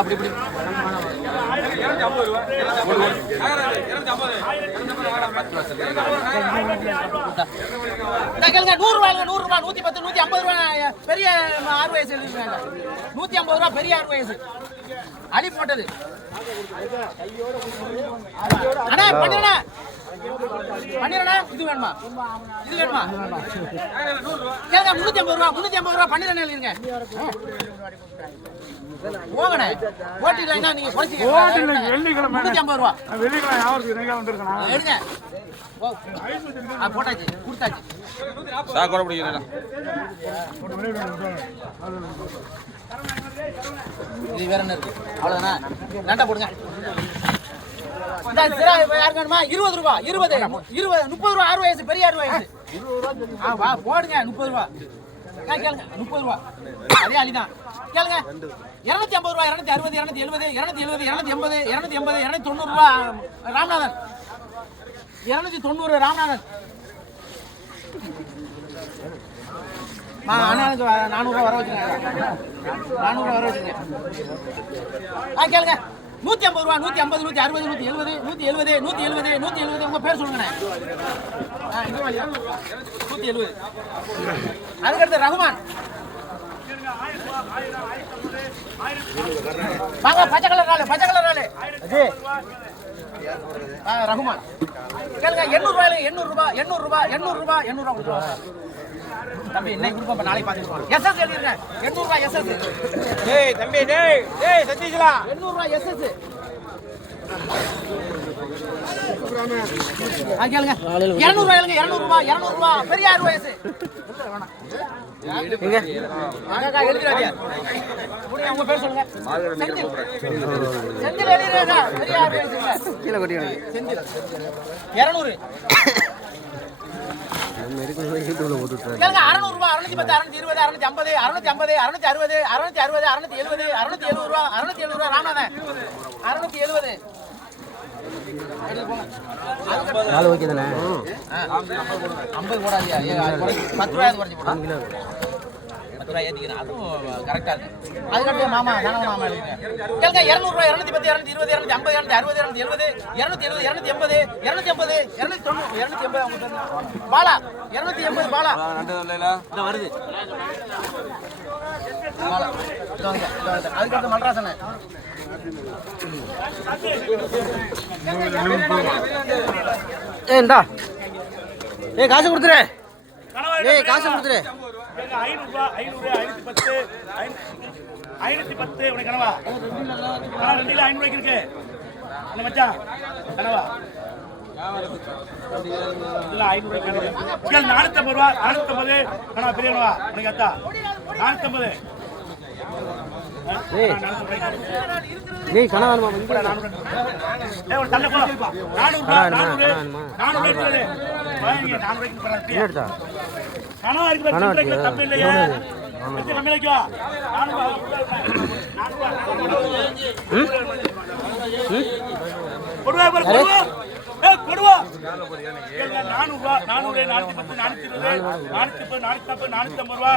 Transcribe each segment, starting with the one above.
அப்படி கேளுங்க. 100 ரூபாய் 110 150 ரூபாய் பெரிய 6 வயசு எழுதிருக்காங்க. 150 ரூபாய் பெரிய 6 வயசு அலி போட்டது. அண்ணா பண்ணிடுறா இது வேணுமா இது வேணுமா கேளுங்க. 350 ரூபாய் பண்ணிடுறேன் எழுதிருங்க. போங்கண்ணே ஓட்டிடலைன்னா நீங்க குறைச்சிக்க. 350 ரூபா எடுங்க. போட்டாச்சு கொடுத்தாச்சு. இது வேற என்ன இருக்கு? அவ்வளவுதானா? நண்டா போடுங்க. யாருக்கு வேணுமா? 20 ரூபா 20 30 ரூபா 6 வயசு பெரிய 6 வயசு போடுங்க. 30 ரூபா கேளுங்க. 30 ரூபா அதே அலிதான் கேளுங்க. 250 ரூபா 260 270 270 280 280 290 ரூபா ராமநாதன். 290 ராமநாதன். அண்ணனுக்கு 400 ரூபா வர வச்சுங்க. 400 ரூபா வர வச்சுங்க. கேளுங்க. 150 ரூபா 150 160 170 170 170 170 உங்க பேர் சொல்லுங்கண்ணே. 170. அதுக்கடுத்து ரகுமான் வாங்க. பச்சை கலர் ஆளு ரகுமான் கேளுங்க. 800 ரூபா தம்பி இன்னைக்கு கொடுப்போம் நாளைக்கு பார்த்துக்கலாம். எஸ்எஸ் எழுதிருங்க. 800 ரூபாய் எஸ்எஸ். டேய் தம்பி டேய் சதீஷ்லா 800 ரூபாய் எஸ்எஸ். கேளுங்க. 200 ரூபாய் 200 ரூபாய் பெரிய 6 வயசு எங்க எழுதிராஜா முடிய உங்க பேர் சொல்லுங்க. செந்தில் எழுதிராஜா பெரிய 6 வயசு கீழ கொட்டி செந்தில் 200 கேளுங்க. 600 ரூபாய் 610 620 650 650 660 660 670 670 ரூபாய் 670 ரூபாய் ராமநாதன் 670 நாலு ஓகே தானே? 50 போடாதியா 10 ரூபாய் குறைச்சி போடா. 10 ரூபாய் ஏத்திக்கிறேன். அதுவும் கரெக்டா இருக்கு. அதுக்கடுத்து மாமா மாமா எழுதுங்க. கேளுங்க. 200 ரூபாய் 210 220 250 260 270 270 280 280 280 பாலா 280 பாலா இந்த வருது. அதுக்கடுத்து மல்ராசன இந்தா காசு கொடுத்துரு. காசு கொடுத்துரு. 500 ரூபாய் 500 510 உனக்கு கனவா? ரெண்டு 500 ரூபாய்க்கு இருக்கு என்ன மச்சான் கனவா? இல்ல 500 ரூபாய் 450 ரூபாய் 450 கனவா பெரிய கனவா உனக்கு அத்தா 450. கொடுவா 400 ரூபா 400 410 420 440 440 450 ரூபா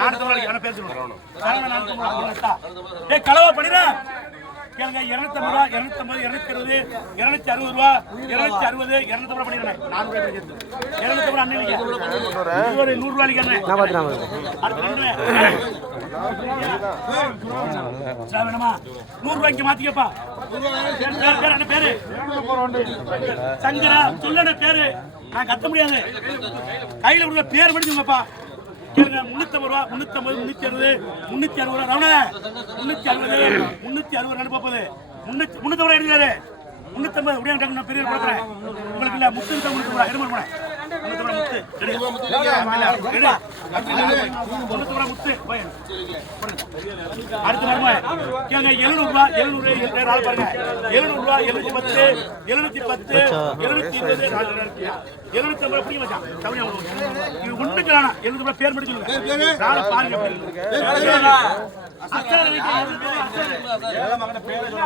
450 பேர் சொல்றோம். கலவா பண்ணிடுறா கேளுங்க. 250 ரூபா 250 220 260 ரூபா 260 250 ரூபா பண்ணிடுறேன். 250 ரூபா அன்னைக்கு 100 ரூபாய்க்கு என்ன வேணுமா? 100 ரூபாய்க்கு மாத்திக்கப்பா. என்ன பேரு? சங்கரா சொல்லன பேரு நான் கத்த முடியாது. கையில உள்ள பேர் படிச்சுங்கப்பா. கேளுங்க. 350 ரூபா 350 360 360 ரூபா ரவுன 360 360 நடு போகுது. 350 ரூபா எடுத்தாரு. 350 அப்படியே நான் பெரிய கொடுக்குறேன் உங்களுக்கு. இல்ல 350 ரூபா எடுமா போறேன். 350 ரூபா முத்து எடு 350 ரூபா முத்து போய் அடுத்து வருமா? கேளுங்க. 700 ரூபா 700 ஆள் பாருங்க. 700 ரூபா 710 710 720 750 எப்படி மச்சான் தமிழ் இது ஒண்ணுக்கு வேணாம். 700 ரூபா பேர் மட்டும் சொல்லுங்க. நாளை பாருங்க. அசார் வைக்க மகன பேரை சொல்ல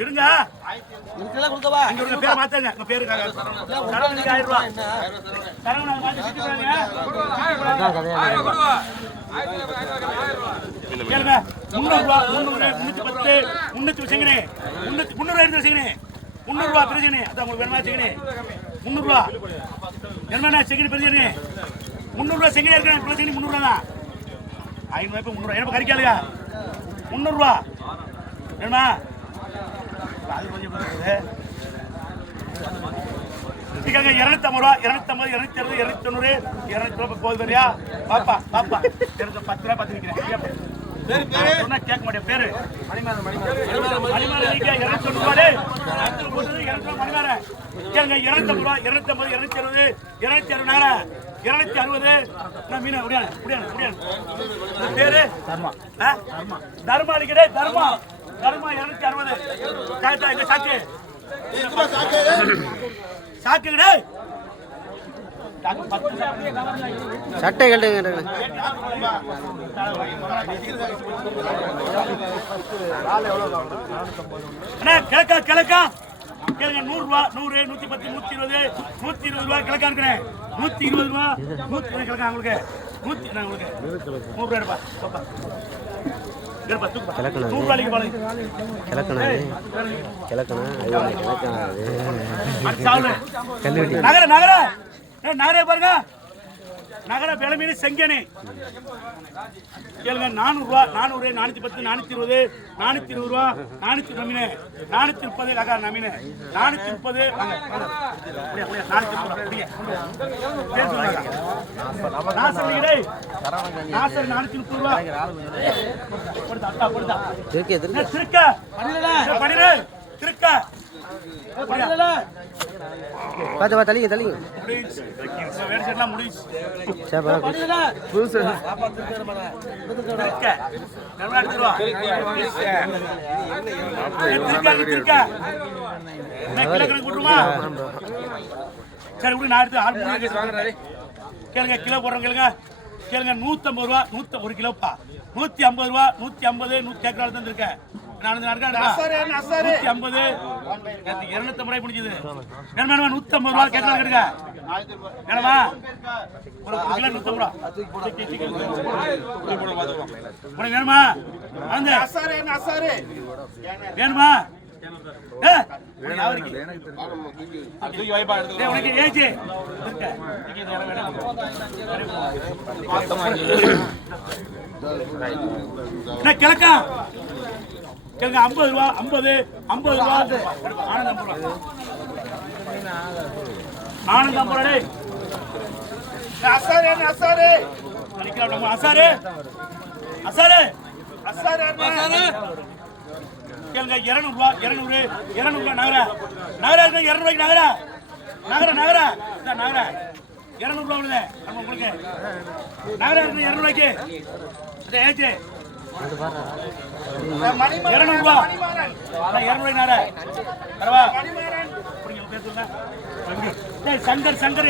எடுங்க கொடுத்தவா பேர் மாத்தாங்க பேரு சரவணனுக்கு 1000 ரூபாய் சரவணன் மாத்தி கேளுங்க 300 ரூபாய் 300 310 300 வச்சுங்கனே 300 எடுத்து வச்சுங்கனே 300 ரூபாய் பிரச்சனை அதான் உங்களுக்கு வேணுமா வச்சுங்கனே 300 ரூபாய் என்னன்னா செகண்ட் பிரச்சனை 300 ரூபாய் செகண்ட் இருக்கேன் பிரச்சனை 300 ரூபாய் தான் 500 ரூபாய் 300 ரூபாய் கறிக்காலையா 300 ரூபாய் வேணுமா அது கொஞ்சம் 250 ரூபா 250 260 290 200 ரூபாய் போகுது இல்லையா பாப்பா பாப்பா எனக்கு 10 ரூபாய் பத்தி நிக்கிறேன் சொன்னா கேட்க மாட்டேன் பேரு மணிமாறன் 290 ரூபாய் அடுத்து போட்டது 200 மணிமாறன் கேளுங்க 250 ரூபாய் 250 260 260 நான் மீனா முடியாது பேரு தர்மா தர்மா அடிக்கடே தர்மா 260 சாக்கா எங்க சாக்கு சாக்குடே சட்டை கட்டுங்க கிழக்கா கிழக்கா கேளுங்க 100 ரூபா 100 110 120 ரூபாய் கிழக்கா இருக்கிறேன் 120 ரூபா 100 கிழக்கா உங்களுக்கு 100 நான் உங்களுக்கு 100 ரூபாய் எடுப்பா நகர நகர நகரே பாருங்க நகர விளமீன் செங்கனே கேளுங்க 400 ரூபா 400 410 420 420 ரூபா 400 நமீனே 430 காக்கா நமீனே 430 வாங்க 430 நாசர் 430 ரூபா போடுடா போடுடா திருக்க பண்ணிடு திருக்க பாத்து தள்ளிங்க தள்ளிங்க சரி விடு நான் எடுத்து கேளுங்க கிலோ போடுறோம் கேளுங்க கேளுங்க 150 ரூபா 1 கிலோப்பா 150 ரூபா 150 100 தந்துருக்கேன் 250 முறை முடிஞ்சது வேணுமா 150 ரூபா கேட்கலாம் கேட்க வேணுமா ஒரு கிலோ 150 ரூபா உனக்கு வேணுமா வேணுமா உனக்கு ஏஜ் கிழக்கா கேளுங்க 50 ரூபா 50 ரூபா ஆனந்தம் போறடே அசாரே அசாரே அடிக்கலாம் அசாரே அசாரே அசாரே அசாரே கேளுங்க 200 ரூபா 200 ரூபா நகர நகர 200 ரூபாய்க்கு நகர நகர நகர நகர 200 ரூபா விடுதே நம்ம உங்களுக்கு நகர 200 ரூபாய்க்கு ஏஜ் 200 ரூபா 200 நகர பரவா சங்கர் சங்கர்